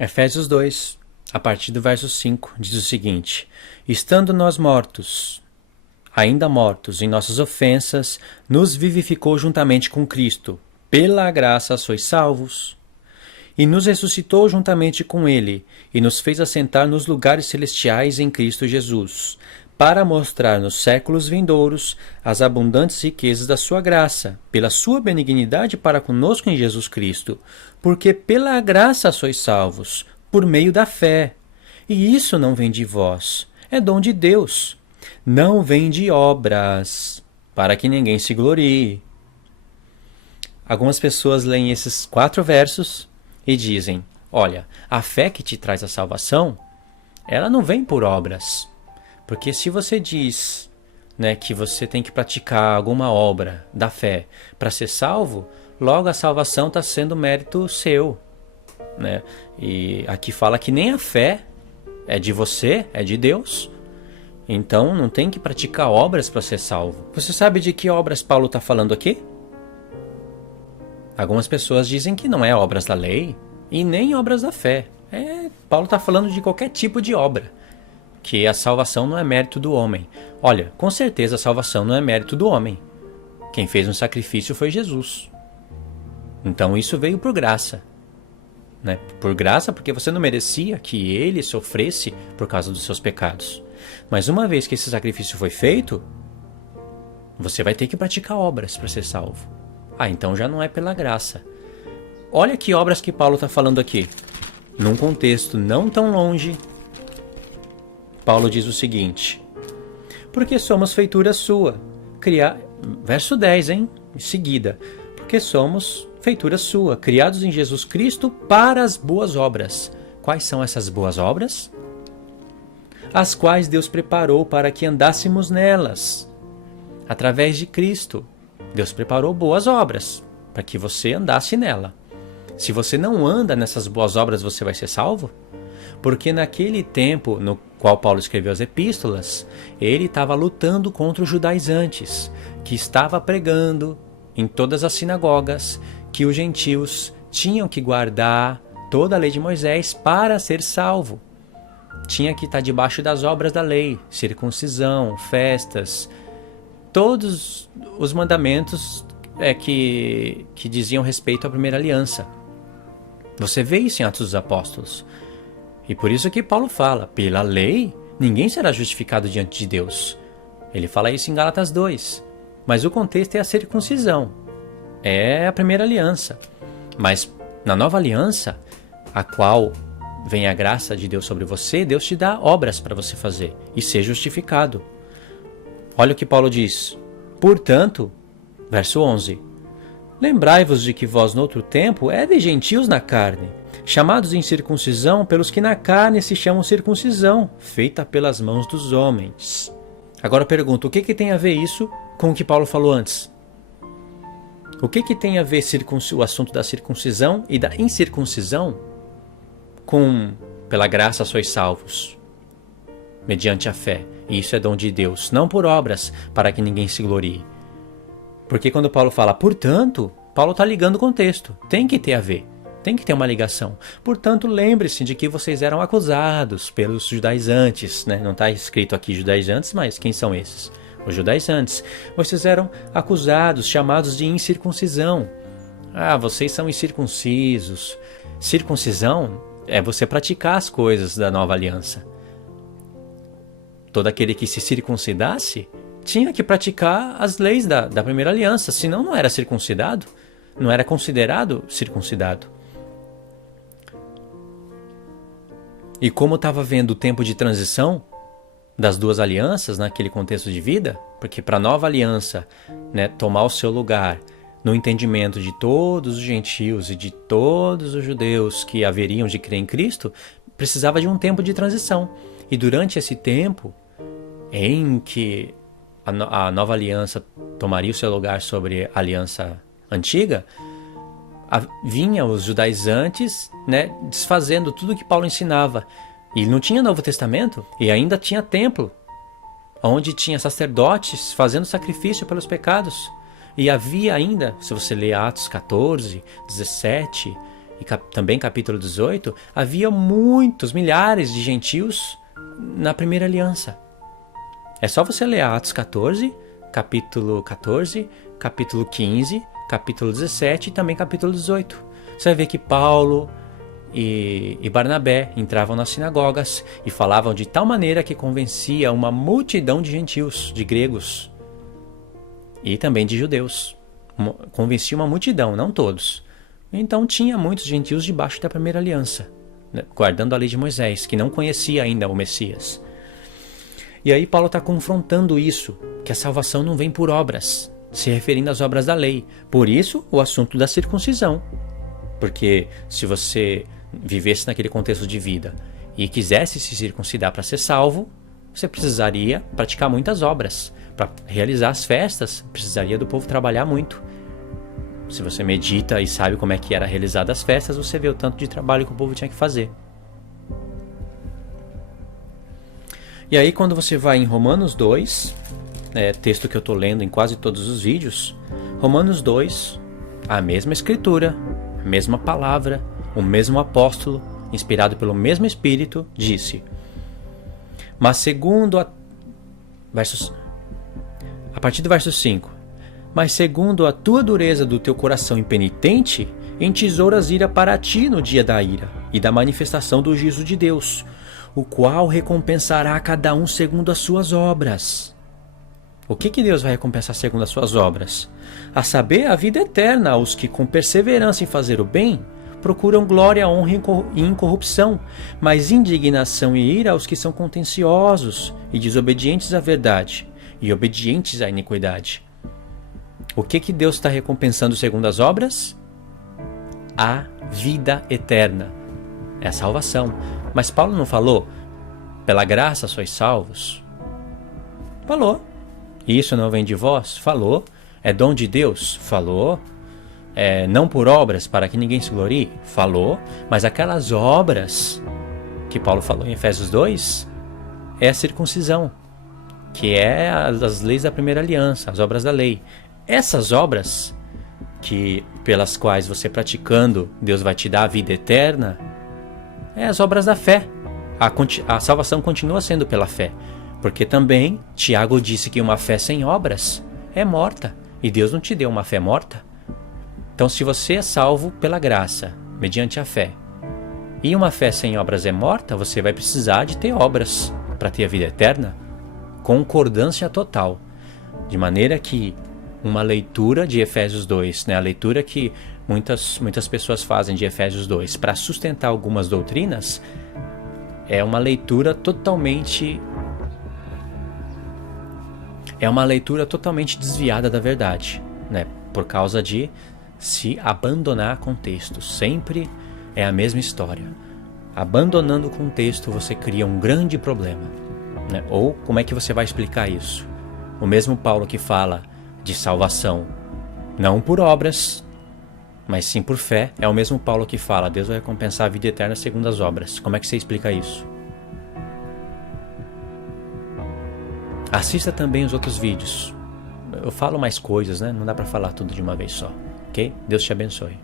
Efésios 2, a partir do verso 5, diz o seguinte: Estando nós mortos, ainda mortos em nossas ofensas, nos vivificou juntamente com Cristo. Pela graça sois salvos. E nos ressuscitou juntamente com Ele, e nos fez assentar nos lugares celestiais em Cristo Jesus, para mostrar nos séculos vindouros as abundantes riquezas da sua graça, pela sua benignidade para conosco em Jesus Cristo, porque pela graça sois salvos, por meio da fé. E isso não vem de vós, é dom de Deus. Não vem de obras, para que ninguém se glorie. Algumas pessoas leem esses 4 versos e dizem: olha, a fé que te traz a salvação, ela não vem por obras. Porque se você diz, né, que você tem que praticar alguma obra da fé para ser salvo, logo a salvação está sendo mérito seu, né? E aqui fala que nem a fé é de você, é de Deus. Então não tem que praticar obras para ser salvo. Você sabe de que obras Paulo está falando aqui? Algumas pessoas dizem que não é obras da lei e nem obras da fé. Paulo está falando de qualquer tipo de obra, que a salvação não é mérito do homem. Olha, com certeza a salvação não é mérito do homem. Quem fez um sacrifício foi Jesus. Então isso veio por graça, né? Por graça, porque você não merecia que ele sofresse por causa dos seus pecados. Mas uma vez que esse sacrifício foi feito, você vai ter que praticar obras para ser salvo. Então já não é pela graça. Olha que obras que Paulo está falando aqui. Num contexto não tão longe, Paulo diz o seguinte: porque somos feitura sua. Verso 10, em seguida. Porque somos feitura sua, criados em Jesus Cristo para as boas obras. Quais são essas boas obras? As quais Deus preparou para que andássemos nelas. Através de Cristo, Deus preparou boas obras para que você andasse nela. Se você não anda nessas boas obras, você vai ser salvo? Porque naquele tempo no qual Paulo escreveu as epístolas, ele estava lutando contra os judaizantes, que estava pregando em todas as sinagogas que os gentios tinham que guardar toda a lei de Moisés para ser salvo. Tinha que estar debaixo das obras da lei, circuncisão, festas, todos os mandamentos que diziam respeito à primeira aliança. Você vê isso em Atos dos Apóstolos. E por isso que Paulo fala, pela lei, ninguém será justificado diante de Deus. Ele fala isso em Gálatas 2. Mas o contexto é a circuncisão. É a primeira aliança. Mas na nova aliança, a qual vem a graça de Deus sobre você, Deus te dá obras para você fazer e ser justificado. Olha o que Paulo diz. Portanto, verso 11. Lembrai-vos de que vós, noutro tempo, éreis gentios na carne, chamados em circuncisão pelos que na carne se chamam circuncisão, feita pelas mãos dos homens. Agora eu pergunto, o que tem a ver isso com o que Paulo falou antes? O que tem a ver o assunto da circuncisão e da incircuncisão com pela graça sois salvos, mediante a fé? E isso é dom de Deus, não por obras, para que ninguém se glorie. Porque quando Paulo fala, portanto, Paulo está ligando o contexto. Tem que ter a ver. Tem que ter uma ligação. Portanto, lembre-se de que vocês eram acusados pelos judaizantes, né? Não está escrito aqui judaizantes, mas quem são esses? Os judaizantes. Vocês eram acusados, chamados de incircuncisão. Vocês são incircuncisos. Circuncisão é você praticar as coisas da nova aliança. Todo aquele que se circuncidasse tinha que praticar as leis da primeira aliança, senão não era circuncidado, não era considerado circuncidado. E como estava vendo o tempo de transição das duas alianças naquele contexto de vida, porque para a nova aliança, né, tomar o seu lugar no entendimento de todos os gentios e de todos os judeus que haveriam de crer em Cristo, precisava de um tempo de transição. E durante esse tempo em que a nova aliança tomaria o seu lugar sobre a aliança antiga, vinha os judaizantes, né, desfazendo tudo que Paulo ensinava. E não tinha Novo Testamento, e ainda tinha templo, onde tinha sacerdotes fazendo sacrifício pelos pecados. E havia ainda, se você ler Atos 14, 17 e também capítulo 18, havia muitos, milhares de gentios na primeira aliança. É só você ler Atos 14, capítulo 14, capítulo 15, capítulo 17 e também capítulo 18. Você vai ver que Paulo e Barnabé entravam nas sinagogas e falavam de tal maneira que convencia uma multidão de gentios, de gregos e também de judeus. Convencia uma multidão, não todos. Então tinha muitos gentios debaixo da primeira aliança, né, guardando a lei de Moisés, que não conhecia ainda o Messias. E aí Paulo está confrontando isso, que a salvação não vem por obras, se referindo às obras da lei. Por isso, o assunto da circuncisão. Porque se você vivesse naquele contexto de vida e quisesse se circuncidar para ser salvo, você precisaria praticar muitas obras. Para realizar as festas, precisaria do povo trabalhar muito. Se você medita e sabe como é que era realizada as festas, você vê o tanto de trabalho que o povo tinha que fazer. E aí quando você vai em Romanos 2, texto que eu estou lendo em quase todos os vídeos, Romanos 2, a mesma escritura, a mesma palavra, o mesmo apóstolo, inspirado pelo mesmo Espírito, disse: mas segundo a partir do verso 5, mas segundo a tua dureza do teu coração impenitente, entesouras ira para ti no dia da ira e da manifestação do juízo de Deus, o qual recompensará a cada um segundo as suas obras. O que Deus vai recompensar segundo as suas obras? A saber, a vida eterna aos que com perseverança em fazer o bem procuram glória, honra e incorrupção, mas indignação e ira aos que são contenciosos e desobedientes à verdade e obedientes à iniquidade. O que Deus está recompensando segundo as obras? A vida eterna. É a salvação. Mas Paulo não falou, pela graça sois salvos? Falou. Isso não vem de vós? Falou. É dom de Deus? Falou. Não por obras, para que ninguém se glorie? Falou. Mas aquelas obras que Paulo falou em Efésios 2 é a circuncisão, que é as leis da primeira aliança, as obras da lei. Essas obras, pelas quais você praticando, Deus vai te dar a vida eterna, é as obras da fé. A salvação continua sendo pela fé, porque também Tiago disse que uma fé sem obras é morta, e Deus não te deu uma fé morta. Então, se você é salvo pela graça, mediante a fé, e uma fé sem obras é morta, você vai precisar de ter obras para ter a vida eterna. Concordância total. De maneira que uma leitura de Efésios 2, né, a leitura que muitas pessoas fazem de Efésios 2 para sustentar algumas doutrinas, é uma leitura totalmente desviada da verdade, né, por causa de se abandonar contexto. Sempre é a mesma história. Abandonando o contexto, você cria um grande problema, né? Ou como é que você vai explicar isso? O mesmo Paulo que fala de salvação não por obras, mas sim por fé, é o mesmo Paulo que fala: Deus vai recompensar a vida eterna segundo as obras. Como é que você explica isso? Assista também os outros vídeos. Eu falo mais coisas, né? Não dá para falar tudo de uma vez só, ok? Deus te abençoe.